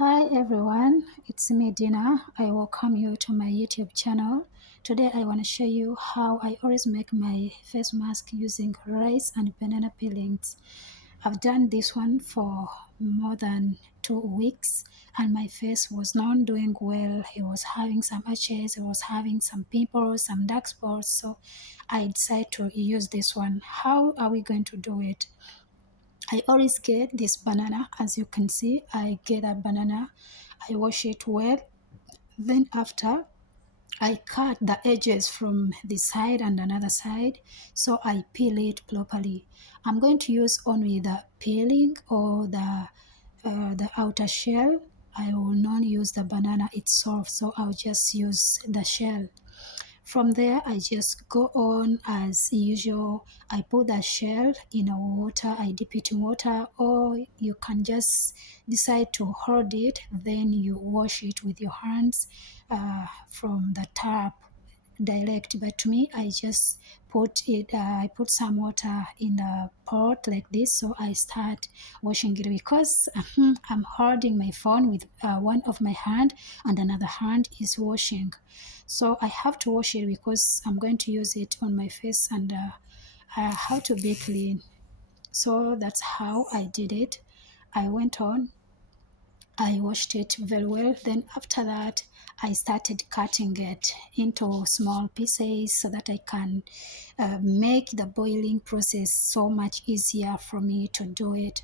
Hi everyone, it's me Dina. I welcome you to my YouTube channel. Today I want to show you how I always make my face mask using rice and banana peelings. I've done this one for more than 2 weeks and my face was not doing well. It was having some itches, it was having some pimples, some dark spots. So I decided to use this one. How are we going to do it? I always get this banana. As you can see, I get a banana. I wash it well. Then after, I cut the edges from this side and another side, so I peel it properly. I'm going to use only the peeling or the outer shell. I will not use the banana itself, so I'll just use the shell. From there, I just go on as usual. I put the shell in a water, I dip it in water, or you can just decide to hold it, then you wash it with your hands from the tap direct. But to me, I just I put some water in a pot like this, so I start washing it because I'm holding my phone with one of my hand and another hand is washing, so I have to wash it because I'm going to use it on my face and I have to be clean. So that's how I did it. I went on, I washed it very well. Then after that, I started cutting it into small pieces so that I can make the boiling process so much easier for me to do it.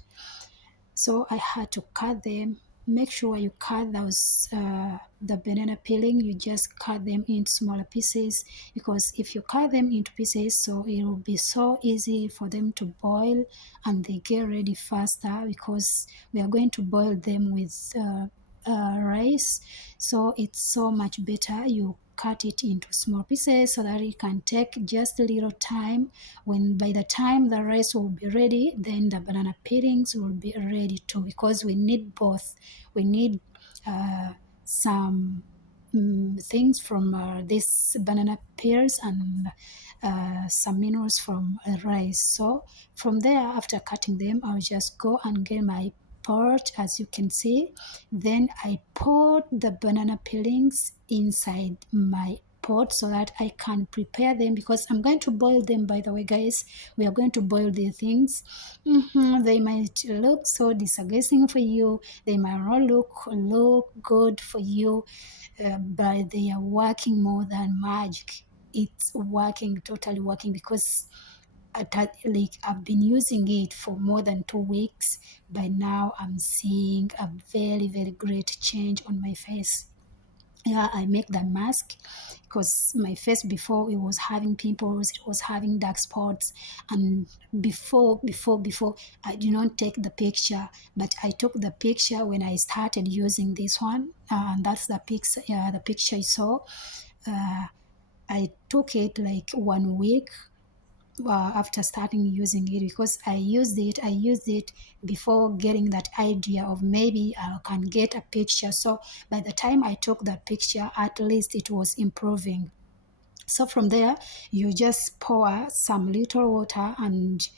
So I had to cut them. Make sure you cut those the banana peeling. You just cut them into smaller pieces, because if you cut them into pieces, so it will be so easy for them to boil and they get ready faster, because we are going to boil them with rice. So it's so much better you cut it into small pieces so that it can take just a little time. When by the time the rice will be ready, then the banana peelings will be ready too, because we need both. We need some things from this banana peels and some minerals from rice. So from there, after cutting them, I'll just go and get my pot, as you can see. Then I put the banana peelings inside my pot so that I can prepare them, because I'm going to boil them. By the way, guys, we are going to boil the things. They might look so disgusting for you, they might not look good for you, but they are working more than magic. It's working, totally working, because I've been using it for more than 2 weeks. By now, I'm seeing a very, very great change on my face. Yeah, I make the mask because my face before, it was having pimples, it was having dark spots, and before I did not take the picture, but I took the picture when I started using this one, and that's the picture you saw. Uh, I took it like 1 week after starting using it, because I used it before getting that idea of maybe I can get a picture. So by the time I took that picture, at least it was improving. So from there, you just pour some little water and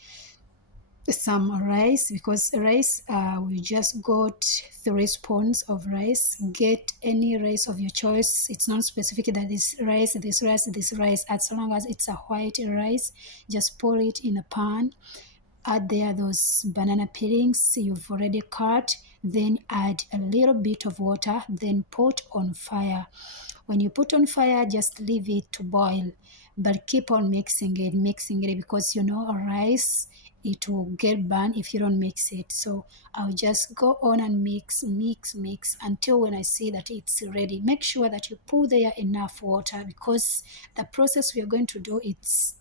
some rice, because rice, we just got 3 spoons of rice. Get any rice of your choice. It's not specific that this rice, as long as it's a white rice. Just pour it in a pan, add there those banana peelings you've already cut, then add a little bit of water, then put on fire. When you put on fire, just leave it to boil, but keep on mixing it, because rice, it will get burned if you don't mix it. So I'll just go on and mix until when I see that it's ready. Make sure that you put there enough water, because the process we are going to do, it's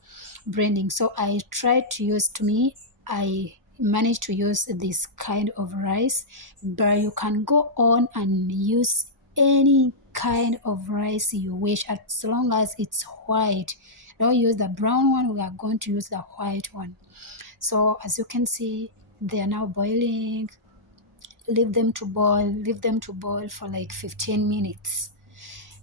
blending. So I try to use, to me, I managed to use this kind of rice, but you can go on and use any kind of rice you wish, as long as it's white. Don't use the brown one, we are going to use the white one. So as you can see, they are now boiling. Leave them to boil for like 15 minutes.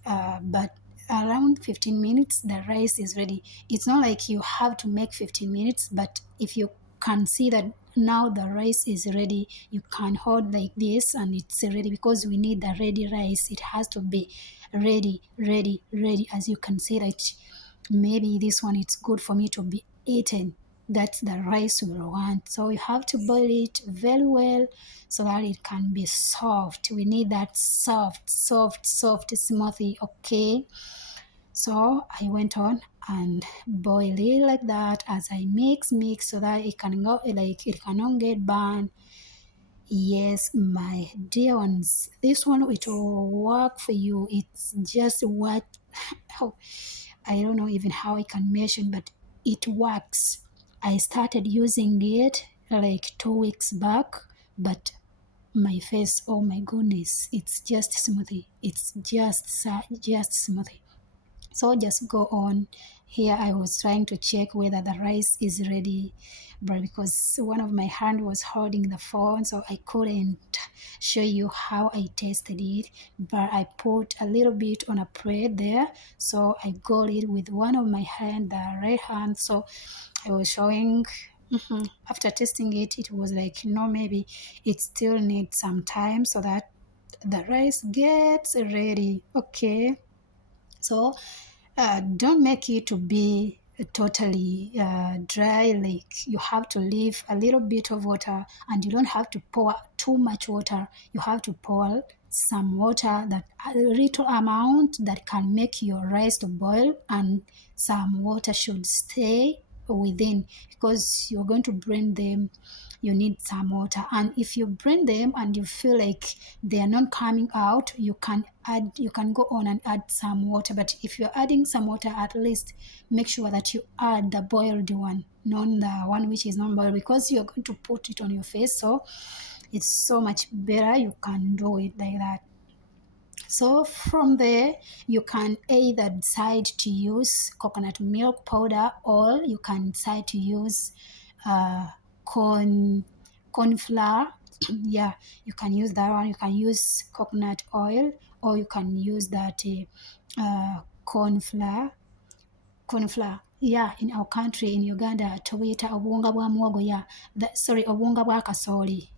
But around 15 minutes, the rice is ready. It's not like you have to make 15 minutes, but if you can see that now the rice is ready. You can hold like this and it's ready because we need the ready rice. It has to be ready, ready, ready. As you can see that maybe this one it's good for me to be eaten. That's the rice we want. So you have to boil it very well so that it can be soft. We need that soft, soft, soft smoothie, okay? So I went on and boil it like that as I mix so that it can go like it cannot get burned. Yes, my dear ones, this one it will work for you. It's just what how I don't know even how I can mention, but it works. I started using it like 2 weeks back, but my face, oh my goodness, it's just smoothie. It's just smoothie. So just go on. Here I was trying to check whether the rice is ready, but because one of my hand was holding the phone, so I couldn't show you how I tasted it. But I put a little bit on a plate there, so I got it with one of my hand, the right hand. So I was showing. After tasting it, it was like, maybe it still needs some time so that the rice gets ready. Okay, so don't make it to be totally dry. Like you have to leave a little bit of water, and you don't have to pour too much water. You have to pour some water, that a little amount that can make your rice to boil, and some water should stay within because you're going to brain them. You need some water, and if you brain them and you feel like they are not coming out, you can go on and add some water. But if you're adding some water, at least make sure that you add the boiled one, not the one which is not boiled, because you're going to put it on your face. So it's so much better you can do it like that. So from there, you can either decide to use coconut milk powder, or you can decide to use uh, corn flour. Yeah, you can use that one. You can use coconut oil, or you can use that corn flour. Corn flour. Yeah, in our country, in Uganda, tubuyita obuwunga bwa muwogo. Yeah, sorry, obuwunga bwa kasooli.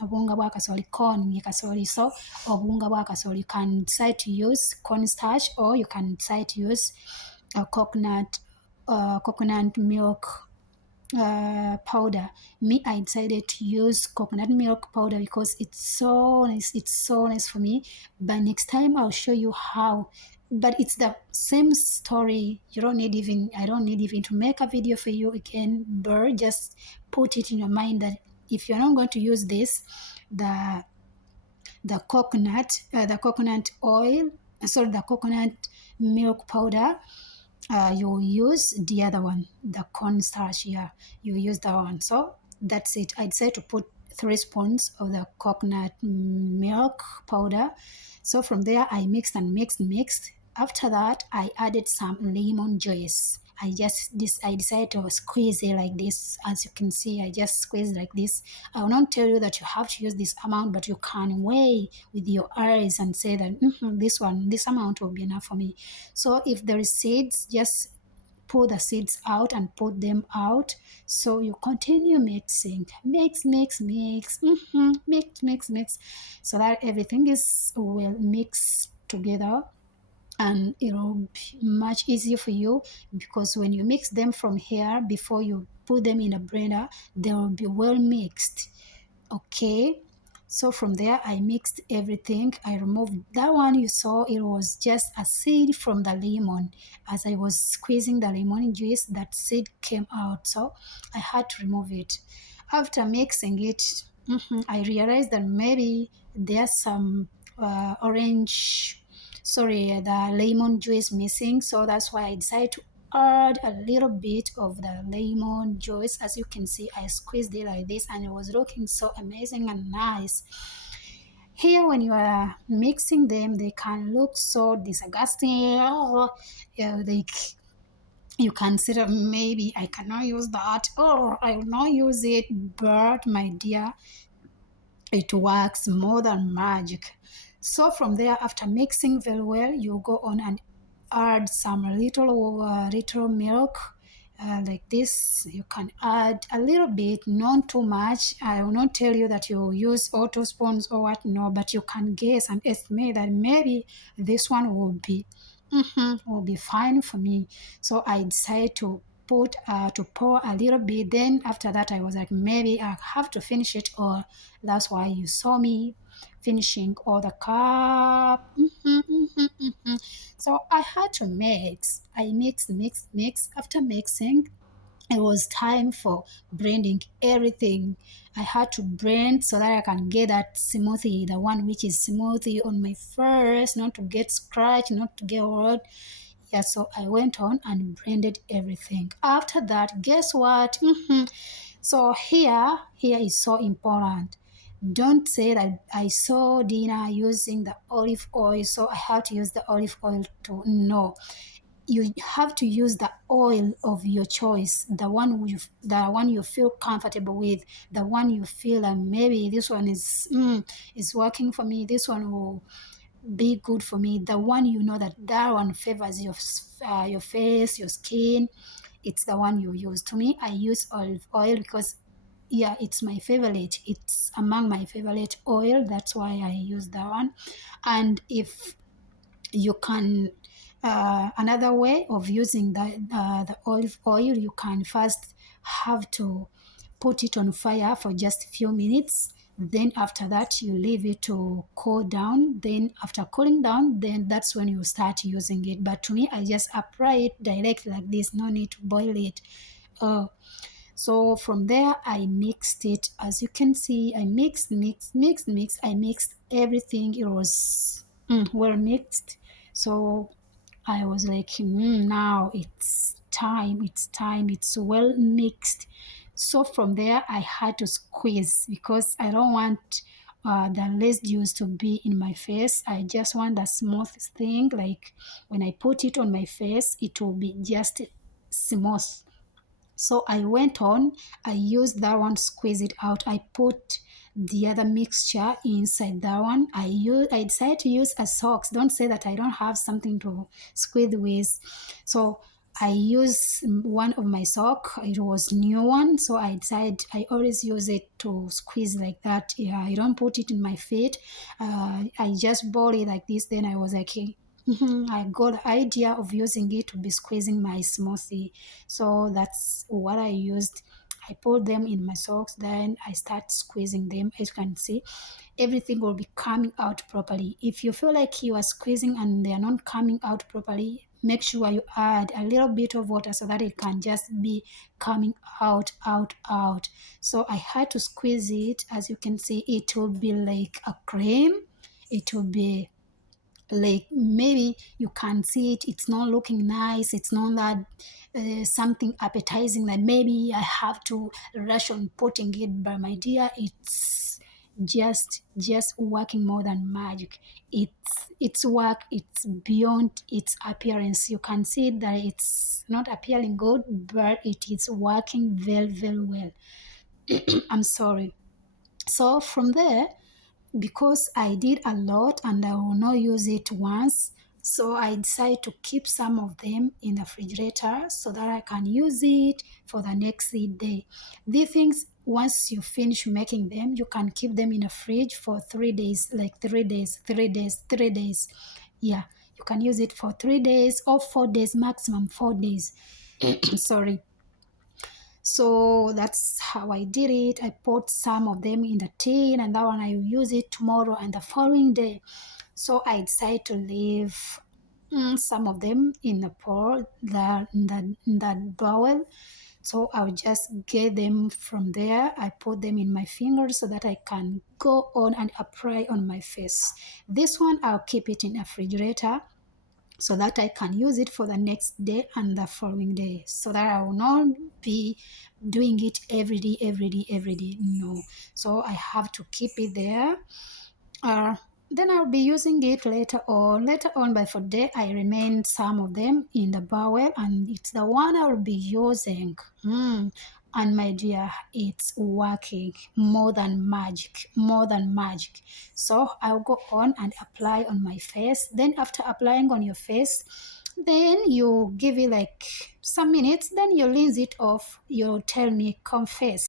Obuwunga bwa kasooli, corn ye kasooli. So obuwunga bwa kasooli, you can decide to use cornstarch, or you can decide to use coconut milk powder. Me, I decided to use coconut milk powder because it's so nice. It's so nice for me. But next time I'll show you how. But it's the same story. You don't need even, I don't need even to make a video for you again, but just put it in your mind that if you're not going to use this, the the coconut oil, sorry, the coconut milk powder, you use the other one, the cornstarch. Yeah, you use that one. So that's it. I'd say to put 3 spoons of the coconut milk powder. So from there, I mixed and mixed. After that, I added some lemon juice. I decided to squeeze it like this. As you can see, I just squeezed like this. I will not tell you that you have to use this amount, but you can weigh with your eyes and say that this amount will be enough for me. So if there is seeds, just pull the seeds out and put them out. So you continue mixing, mix, so that everything is well mixed together, and it'll be much easier for you, because when you mix them from here before you put them in a blender, they will be well mixed. Okay, so from there I mixed everything. I removed that one. You saw it was just a seed from the lemon. As I was squeezing the lemon juice, that seed came out, so I had to remove it. After mixing it, I realized that maybe there's some orange, sorry, the lemon juice missing. So that's why I decided to add a little bit of the lemon juice. As you can see, I squeezed it like this, and it was looking so amazing and nice. Here, when you are mixing them, they can look so disgusting. Oh, yeah, you consider maybe I cannot use that, or I will not use it. But my dear, it works more than magic. So from there, after mixing very well, you go on and add some little milk. like this. You can add a little bit, not too much. I will not tell you that you use auto spoons or what, no, but you can guess and estimate that maybe this one will be fine for me. So I decided to pour a little bit. Then after that, I was like, maybe I have to finish it, or that's why you saw me finishing all the cup. So I had to mix. I mix. After mixing, it was time for blending everything. I had to blend so that I can get that smoothie, the one which is smoothie on my first, not to get scratched, not to get hot. Yeah, so I went on and blended everything. After that, guess what? So here is so important. Don't say that I saw Dina using the olive oil, so I have to use the olive oil too. No, you have to use the oil of your choice, the one you feel comfortable with, the one you feel like maybe this one is working for me. This one will be good for me. The one you know that one favors your face, your skin. It's the one you use. To me, I use olive oil because yeah, it's my favorite. It's among my favorite oil. That's why I use that one. And if you can another way of using the olive oil, you can first have to put it on fire for just a few minutes. Then after that you leave it to cool down. Then after cooling down, then that's when you start using it. But to me, I just apply it direct like this, no need to boil it. uh, so from there, I mixed it. As you can see, I mixed. I mixed everything. It was well mixed. So I was like, now it's time. It's time. It's well mixed. So from there, I had to squeeze because I don't want the residues to be in my face. I just want the smooth thing. Like when I put it on my face, it will be just smooth. So I went on, I used that one, squeeze it out. I put the other mixture inside that one. I decided to use a socks. Don't say that I don't have something to squeeze with. So I used one of my sock. It was new one. So I decided I always use it to squeeze like that. Yeah, I don't put it in my feet. I just ball it like this. Then I was like, hey, I got the idea of using it to be squeezing my smoothie. So that's what I used. I put them in my socks, then I start squeezing them. As you can see, everything will be coming out properly. If you feel like you are squeezing and they are not coming out properly, make sure you add a little bit of water so that it can just be coming out. So I had to squeeze it. As you can see, it will be like a cream. It will be like maybe you can see it's not looking nice, it's not that something appetizing that maybe I have to rush on putting it, but my dear, it's just working more than magic. It's work, it's beyond its appearance. You can see that it's not appearing good, but it is working very well. I'm sorry. So from there, because I did a lot and I will not use it once, so I decided to keep some of them in the refrigerator so that I can use it for the next day. These things, once you finish making them, you can keep them in the fridge for 3 days, like 3 days, 3 days, 3 days. Yeah, you can use it for 3 days or 4 days, maximum 4 days. Sorry. So that's how I did it. I put some of them in the tin, and that one I will use it tomorrow and the following day. So I decided to leave some of them in the pot, in that bowl. So I'll just get them from there. I put them in my fingers so that I can go on and apply on my face. This one I'll keep it in a refrigerator so that I can use it for the next day and the following day, so that I will not be doing it every day. No. So I have to keep it there. Uh, then I'll be using it later on. Later on, by for day, I remain some of them in the bowl, and it's the one I'll be using. And my dear, it's working more than magic, more than magic. So I'll go on and apply on my face. Then after applying on your face, Then you give it like some minutes, then you rinse it off. You tell me confess.